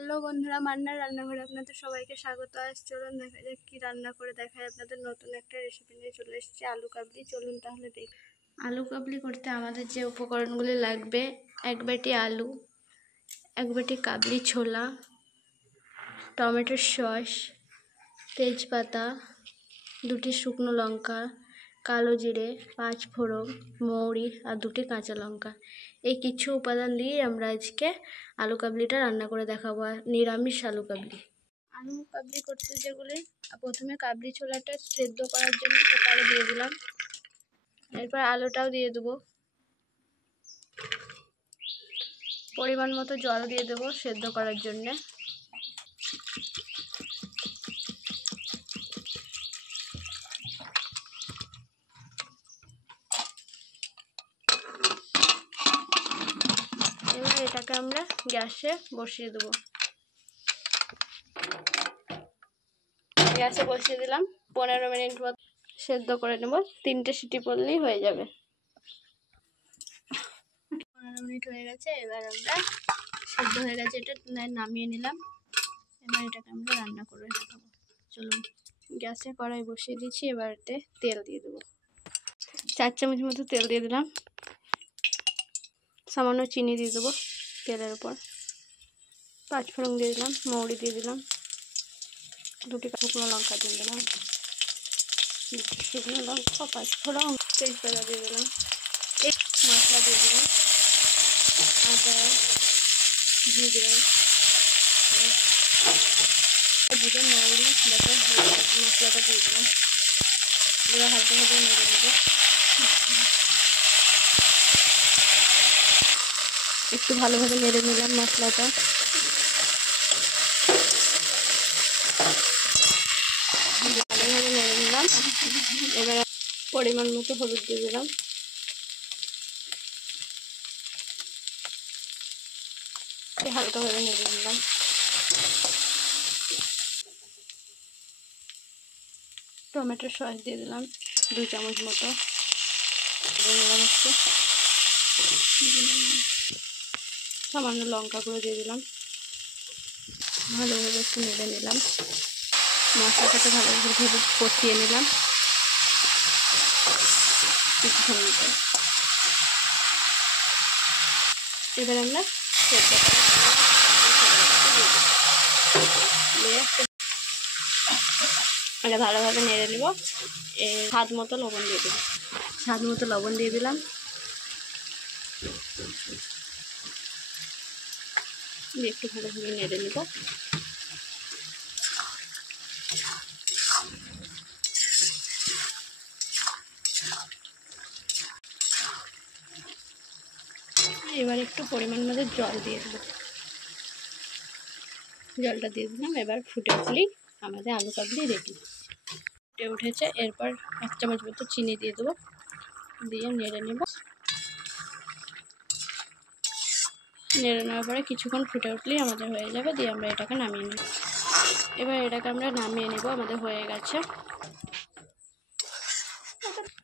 Hello বন্ধুরা, মান্নার রান্নাঘরে আপনাদের সবাইকে স্বাগত। আজ চলুন দেখা যাক কি রান্না করে দেখায় আপনাদের। নতুন একটা রেসিপি নিয়ে চলে এসেছি, আলু কাবলি। চলুন তাহলে দেখি। আলু কাবলি করতে আমাদের যে উপকরণগুলি লাগবে: এক বাটি আলু, এক বাটি কাবলি ছোলা, টমেটোর সস, তেজপাতা, দুটি শুকনো লঙ্কা, কালো জিরে, 5 ফোড়ন, মৌরি আর দুটি কাঁচা লঙ্কা। এই কিছু উপাদান দিয়ে আমরা আজকে আলু কাবলিটা রান্না করে দেখাবো, নিরামিষ আলু কাবলি। আলু কাবলি করতে যেগুলি, প্রথমে কাবলি ছোলাটা সেদ্ধ করার জন্য কুকারে দিয়ে দিলাম। এরপর আলুটাও দিয়ে দেবো। পরিমাণ মতো জল দিয়ে দেবো সেদ্ধ করার জন্যে। এবার এটাকে আমরা গ্যাসে বসিয়ে দেবো। গ্যাসে বসিয়ে দিলাম। 15 মিনিট মতো সেদ্ধ করে নেব। 3টে সিটি পড়লেই হয়ে যাবে। 15 মিনিট হয়ে গেছে। এবার আমরা সেদ্ধ হয়ে গেছে, এটা নামিয়ে নিলাম। এবার এটাকে আমরা রান্না করে দেখাবো। চলুন, গ্যাসে কড়াই বসিয়ে দিচ্ছি। এবার এতে তেল দিয়ে দেবো। 4 চামচ মতো তেল দিয়ে দিলাম। সামান্য চিনি দিয়ে দেবো তেলের উপর। 5 ফোড়ন দিয়ে দিলাম, মৌরি দিয়ে দিলাম, দুটি শুকনো লঙ্কা দিয়ে দিলাম, শুকনো লঙ্কা, 5 ফোড়ন, তেজপাতা দিয়ে দিলাম, এক মশলা দিয়ে দিলাম, আদা, জিরে, মৌরি মশলাটা দিয়ে দিলাম। এবার হালকা হালকা নেড়ে নেবো। একটু ভালোভাবে নেড়ে নিলাম মশলাটা। ভালোভাবে নেড়ে নিলাম। এবার পরিমাণ মতো হলুদ দিয়ে দিলাম। হালকাভাবে নেড়ে নিলাম। টমেটোর সস দিয়ে দিলাম 2 চামচ মতো। নিলাম একটু। সামান্য লঙ্কা গুঁড়ো দিয়ে দিলাম। ভালোভাবে একটু নেড়ে নিলাম। মশলাটাকে ভালোভাবে কষিয়ে নিলাম কিছুক্ষণ মতো। এবার আমরা সেদ্ধ করা এটা ভালোভাবে নেড়ে নেব। স্বাদ মতো লবণ দিয়ে দেব। স্বাদ মতো লবণ দিয়ে দিলাম। একটু ভালোভাবে নেড়ে নেব। এবার একটু পরিমাণ মতো জল দিয়ে দেবো। জলটা দিয়ে দিলাম। এবার ফুটে উঠলেই আমাদের আলু কাবলি রেডি। ফুটে উঠেছে। এরপর 1 চামচ মতো চিনি দিয়ে দেবো, দিয়ে নেড়ে নেব। নেড়ে নেওয়ার পরে কিছুক্ষণ ফুটে উঠলেই আমাদের হয়ে যাবে। দিয়ে আমরা এটাকে নামিয়ে নেব। এবার এটাকে আমরা নামিয়ে নেব। আমাদের হয়ে গেছে।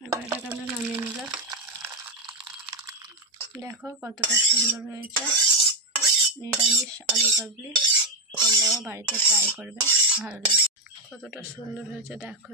এবার এটাকে আমরা নামিয়ে নিলাম। দেখো কতটা সুন্দর হয়েছে নিরামিষ আলু কাবলি। তোমরাও বাড়িতে ট্রাই করবে, ভালো লাগবে। কতটা সুন্দর হয়েছে দেখো।